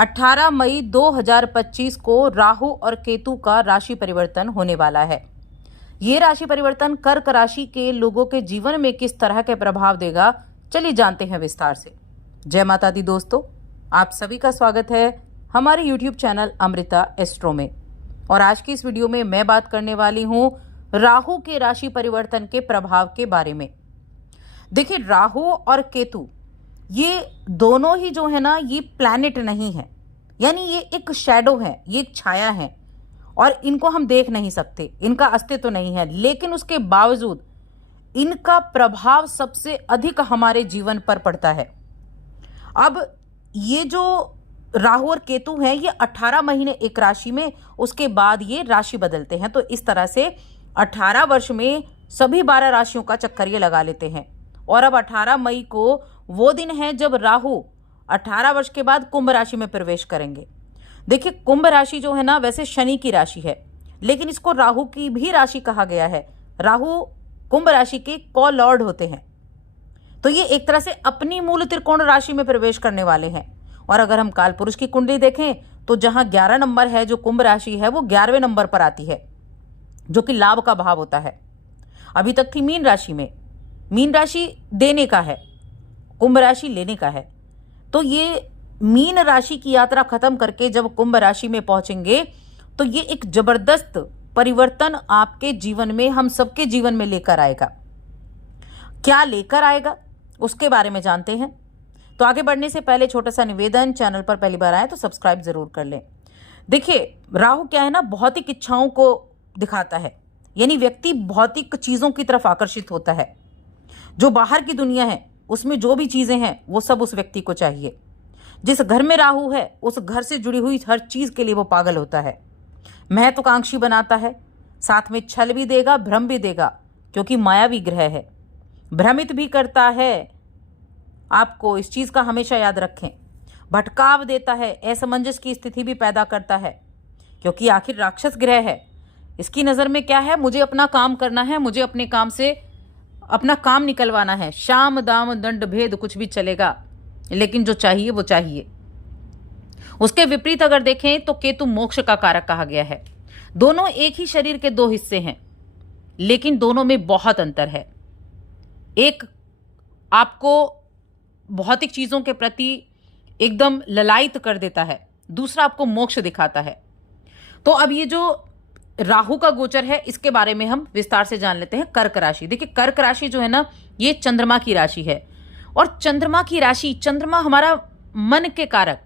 18 मई 2025 को राहु और केतु का राशि परिवर्तन होने वाला है। ये राशि परिवर्तन कर्क राशि के लोगों के जीवन में किस तरह के प्रभाव देगा, चलिए जानते हैं विस्तार से। जय माता दी दोस्तों, आप सभी का स्वागत है हमारे YouTube चैनल अमृता एस्ट्रो में। और आज की इस वीडियो में मैं बात करने वाली हूं राहु के राशि परिवर्तन के प्रभाव के बारे में। देखिए, राहु और केतु ये दोनों ही जो है ना, ये प्लैनेट नहीं है, यानी ये एक शैडो है, ये एक छाया है और इनको हम देख नहीं सकते, इनका अस्तित्व नहीं है, लेकिन उसके बावजूद इनका प्रभाव सबसे अधिक हमारे जीवन पर पड़ता है। अब ये जो राहु और केतु हैं, ये 18 महीने एक राशि में, उसके बाद ये राशि बदलते हैं। तो इस तरह से 18 वर्ष में सभी 12 राशियों का चक्कर ये लगा लेते हैं। और अब 18 मई को वो दिन है जब राहु 18 वर्ष के बाद कुंभ राशि में प्रवेश करेंगे। देखिए, कुंभ राशि जो है ना, वैसे शनि की राशि है, लेकिन इसको राहु की भी राशि कहा गया है। राहु कुंभ राशि के को-लॉर्ड होते हैं, तो ये एक तरह से अपनी मूल त्रिकोण राशि में प्रवेश करने वाले हैं। और अगर हम काल पुरुष की कुंडली देखें तो जहां 11 नंबर है, जो कुंभ राशि है, वो 11वें नंबर पर आती है, जो कि लाभ का भाव होता है। अभी तक थी मीन राशि में, मीन राशि देने का है, कुंभ राशि लेने का है। तो ये मीन राशि की यात्रा खत्म करके जब कुंभ राशि में पहुंचेंगे तो ये एक जबरदस्त परिवर्तन आपके जीवन में, हम सबके जीवन में लेकर आएगा। क्या लेकर आएगा उसके बारे में जानते हैं। तो आगे बढ़ने से पहले छोटा सा निवेदन, चैनल पर पहली बार आए तो सब्सक्राइब जरूर कर लें। देखिए, राहु क्या है ना, भौतिक इच्छाओं को दिखाता है, यानी व्यक्ति भौतिक चीजों की तरफ आकर्षित होता है। जो बाहर की दुनिया है उसमें जो भी चीजें हैं वो सब उस व्यक्ति को चाहिए। जिस घर में राहु है उस घर से जुड़ी हुई हर चीज के लिए वो पागल होता है, महत्वाकांक्षी बनाता है, साथ में छल भी देगा, भ्रम भी देगा, क्योंकि मायावी ग्रह है, भ्रमित भी करता है। आपको इस चीज का हमेशा याद रखें। भटकाव देता है, असमंजस की स्थिति भी पैदा करता है, क्योंकि आखिर राक्षस ग्रह है। इसकी नजर में क्या है, मुझे अपना काम करना है, मुझे अपने काम से अपना काम निकलवाना है, शाम दाम दंड भेद कुछ भी चलेगा, लेकिन जो चाहिए वो चाहिए। उसके विपरीत अगर देखें तो केतु मोक्ष का कारक कहा गया है। दोनों एक ही शरीर के दो हिस्से हैं, लेकिन दोनों में बहुत अंतर है। एक आपको भौतिक चीजों के प्रति एकदम ललायित कर देता है, दूसरा आपको मोक्ष दिखाता है। तो अब ये जो राहु का गोचर है, इसके बारे में हम विस्तार से जान लेते हैं। कर्क राशि, देखिए कर्क राशि जो है ना, ये चंद्रमा की राशि है। और चंद्रमा की राशि, चंद्रमा हमारा मन के कारक,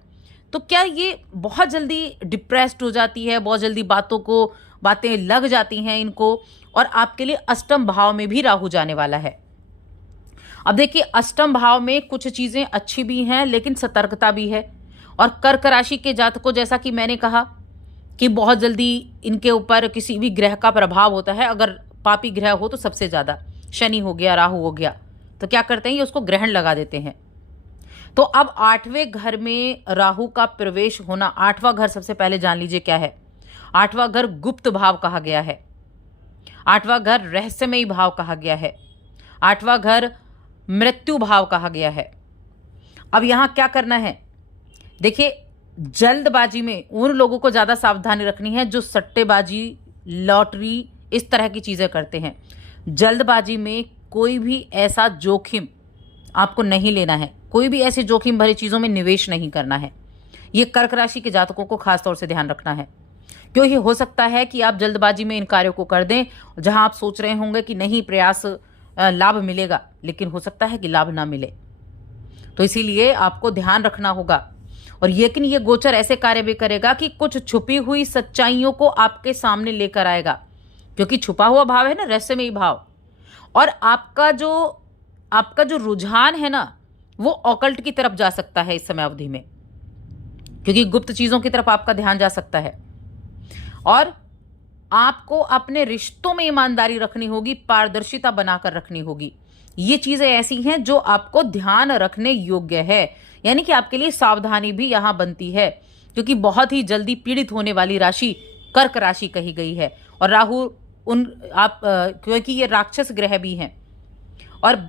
तो क्या ये बहुत जल्दी डिप्रेस्ड हो जाती है, बहुत जल्दी बातें लग जाती हैं इनको। और आपके लिए अष्टम भाव में भी राहु जाने वाला है। अब देखिए, अष्टम भाव में कुछ चीजें अच्छी भी हैं, लेकिन सतर्कता भी है। और कर्क राशि के जातकों, जैसा कि मैंने कहा कि बहुत जल्दी इनके ऊपर किसी भी ग्रह का प्रभाव होता है। अगर पापी ग्रह हो तो सबसे ज्यादा, शनि हो गया, राहु हो गया, तो क्या करते हैं, ये उसको ग्रहण लगा देते हैं। तो अब 8वें घर में राहु का प्रवेश होना, 8वां घर सबसे पहले जान लीजिए क्या है। 8वां घर गुप्त भाव कहा गया है, 8वां घर रहस्यमयी भाव कहा गया है, 8वां घर मृत्यु भाव कहा गया है। अब यहां क्या करना है, देखिए, जल्दबाजी में उन लोगों को ज्यादा सावधानी रखनी है जो सट्टेबाजी, लॉटरी, इस तरह की चीजें करते हैं। जल्दबाजी में कोई भी ऐसा जोखिम आपको नहीं लेना है, कोई भी ऐसे जोखिम भरी चीजों में निवेश नहीं करना है। ये कर्क राशि के जातकों को खास तौर से ध्यान रखना है, क्योंकि हो सकता है कि आप जल्दबाजी में इन कार्यों को कर दें, जहां आप सोच रहे होंगे कि नहीं, प्रयास लाभ मिलेगा, लेकिन हो सकता है कि लाभ ना मिले। तो इसीलिए आपको ध्यान रखना होगा। और लेकिन ये गोचर ऐसे कार्य भी करेगा कि कुछ छुपी हुई सच्चाइयों को आपके सामने लेकर आएगा, क्योंकि छुपा हुआ भाव है ना, रहस्यमयी भाव। और आपका जो रुझान है ना, वो ऑकल्ट की तरफ जा सकता है इस समय अवधि में, क्योंकि गुप्त चीजों की तरफ आपका ध्यान जा सकता है। और आपको अपने रिश्तों में ईमानदारी रखनी होगी, पारदर्शिता बनाकर रखनी होगी। ये चीजें ऐसी हैं जो आपको ध्यान रखने योग्य है, यानी कि आपके लिए सावधानी भी यहां बनती है, क्योंकि बहुत ही जल्दी पीड़ित होने वाली राशि कर्क राशि कही गई है। और राहु क्योंकि ये राक्षस ग्रह भी हैं, और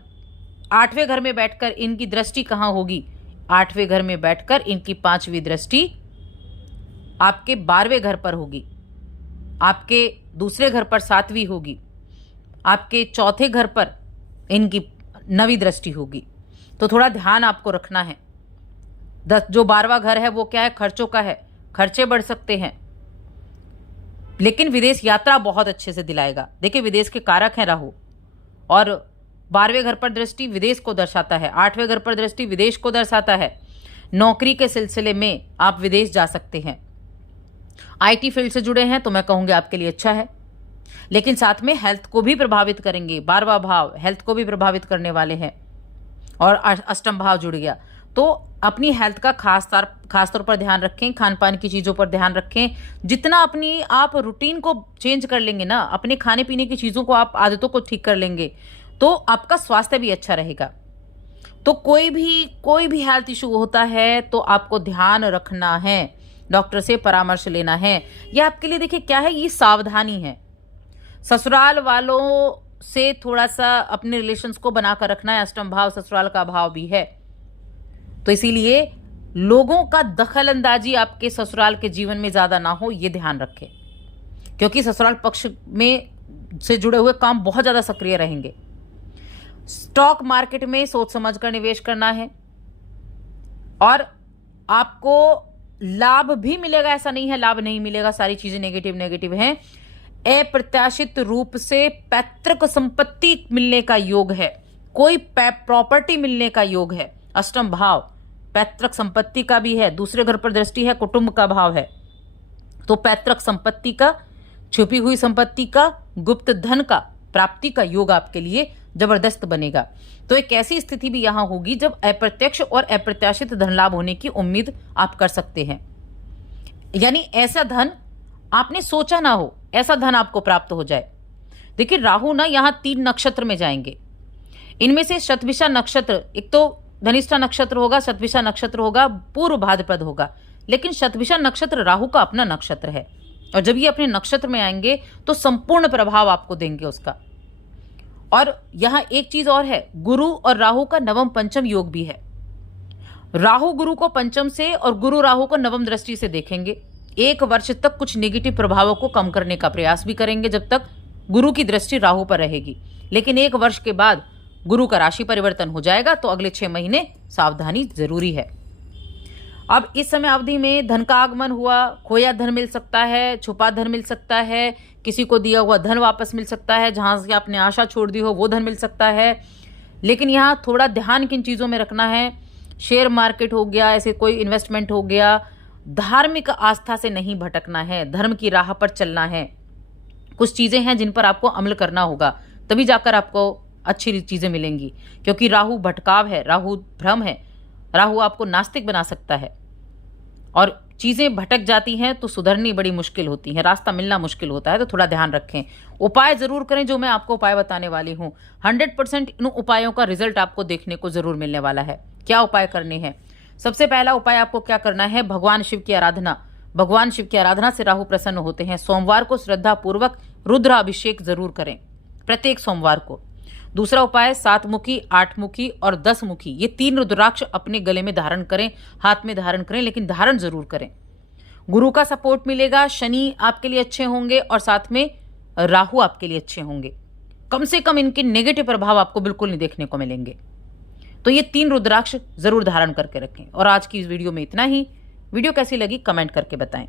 8वें घर में बैठकर इनकी दृष्टि कहाँ होगी, 8वें घर में बैठकर इनकी 5वीं दृष्टि आपके 12वें घर पर होगी, आपके दूसरे घर पर 7वीं होगी, आपके चौथे घर पर इनकी 9वीं दृष्टि होगी। तो थोड़ा ध्यान आपको रखना है। जो 12वां घर है वो क्या है? खर्चों का है, खर्चे बढ़ सकते हैं, लेकिन विदेश यात्रा बहुत अच्छे से दिलाएगा। देखिए, विदेश के कारक हैं राहु, और 12वें घर पर दृष्टि विदेश को दर्शाता है, 8वें घर पर दृष्टि विदेश को दर्शाता है। नौकरी के सिलसिले में आप विदेश जा सकते हैं। IT फील्ड से जुड़े हैं तो मैं कहूँगी आपके लिए अच्छा है, लेकिन साथ में हेल्थ को भी प्रभावित करेंगे। 12वां भाव हेल्थ को भी प्रभावित करने वाले हैं, और अष्टम भाव जुड़ गया, तो अपनी हेल्थ का खास तौर पर ध्यान रखें। खान पान की चीज़ों पर ध्यान रखें। जितना अपनी आप रूटीन को चेंज कर लेंगे ना, अपने खाने पीने की चीज़ों को, आप आदतों को ठीक कर लेंगे, तो आपका स्वास्थ्य भी अच्छा रहेगा। तो कोई भी हेल्थ इशू होता है तो आपको ध्यान रखना है, डॉक्टर से परामर्श लेना है। यह आपके लिए देखिए क्या है, ये सावधानी है। ससुराल वालों से थोड़ा सा अपने रिलेशंस को बनाकर रखना है। अष्टम भाव ससुराल का भाव भी है, तो इसीलिए लोगों का दखल अंदाजी आपके ससुराल के जीवन में ज्यादा ना हो, यह ध्यान रखें, क्योंकि ससुराल पक्ष में से जुड़े हुए काम बहुत ज्यादा सक्रिय रहेंगे। स्टॉक मार्केट में सोच समझकर निवेश करना है, और आपको लाभ भी मिलेगा, ऐसा नहीं है लाभ नहीं मिलेगा। सारी चीजें नेगेटिव हैं। अप्रत्याशित रूप से पैतृक संपत्ति मिलने का योग है, कोई प्रॉपर्टी मिलने का योग है। अष्टम भाव पैतृक संपत्ति का भी है, दूसरे घर पर दृष्टि है, कुटुंब का भाव है, तो पैतृक संपत्ति का, छुपी हुई संपत्ति का, गुप्त धन का प्राप्ति का योग आपके लिए जबरदस्त बनेगा। तो एक ऐसी स्थिति भी यहां होगी जब अप्रत्यक्ष और अप्रत्याशित धन लाभ होने की उम्मीद आप कर सकते हैं। यानी ऐसा धन आपने सोचा ना हो, ऐसा धन आपको प्राप्त हो जाए। देखिए, राहु ना यहां 3 नक्षत्र में जाएंगे। इनमें से शतभिषा नक्षत्र, एक तो धनिष्ठा नक्षत्र होगा, शतभिषा नक्षत्र होगा, पूर्व भाद्रपद होगा, लेकिन शतभिषा नक्षत्र राहु का अपना नक्षत्र है, और जब ये अपने नक्षत्र में आएंगे तो संपूर्ण प्रभाव आपको देंगे उसका। और यहां एक चीज और है, गुरु और राहु का नवम पंचम योग भी है। राहु गुरु को पंचम से और गुरु राहु को नवम दृष्टि से देखेंगे। 1 वर्ष तक कुछ नेगेटिव प्रभावों को कम करने का प्रयास भी करेंगे जब तक गुरु की दृष्टि राहु पर रहेगी, लेकिन 1 वर्ष के बाद गुरु का राशि परिवर्तन हो जाएगा, तो अगले 6 महीने सावधानी जरूरी है। अब इस समय अवधि में धन का आगमन हुआ, खोया धन मिल सकता है, छुपा धन मिल सकता है, किसी को दिया हुआ धन वापस मिल सकता है, जहां से आपने आशा छोड़ दी हो वो धन मिल सकता है। लेकिन यहाँ थोड़ा ध्यान किन चीज़ों में रखना है, शेयर मार्केट हो गया, ऐसे कोई इन्वेस्टमेंट हो गया, धार्मिक आस्था से नहीं भटकना है, धर्म की राह पर चलना है। कुछ चीज़ें हैं जिन पर आपको अमल करना होगा, तभी जाकर आपको अच्छी चीज़ें मिलेंगी, क्योंकि राहु भटकाव है, राहु भ्रम है, राहु आपको नास्तिक बना सकता है, और चीज़ें भटक जाती हैं तो सुधरनी बड़ी मुश्किल होती है, रास्ता मिलना मुश्किल होता है। तो थोड़ा ध्यान रखें, उपाय ज़रूर करें जो मैं आपको उपाय बताने वाली हूँ। 100% इन उपायों का रिजल्ट आपको देखने को ज़रूर मिलने वाला है। क्या उपाय करने हैं? सबसे पहला उपाय आपको क्या करना है, भगवान शिव की आराधना। भगवान शिव की आराधना से राहु प्रसन्न होते हैं। सोमवार को श्रद्धा पूर्वक रुद्र अभिषेक जरूर करें, प्रत्येक सोमवार को। दूसरा उपाय 7 मुखी, 8 मुखी और 10 मुखी, ये 3 रुद्राक्ष अपने गले में धारण करें, हाथ में धारण करें, लेकिन धारण जरूर करें। गुरु का सपोर्ट मिलेगा, शनि आपके लिए अच्छे होंगे, और साथ में राहु आपके लिए अच्छे होंगे। कम से कम इनके नेगेटिव प्रभाव आपको बिल्कुल नहीं देखने को मिलेंगे। तो ये 3 रुद्राक्ष जरूर धारण करके रखें। और आज की इस वीडियो में इतना ही। वीडियो कैसी लगी कमेंट करके बताएं।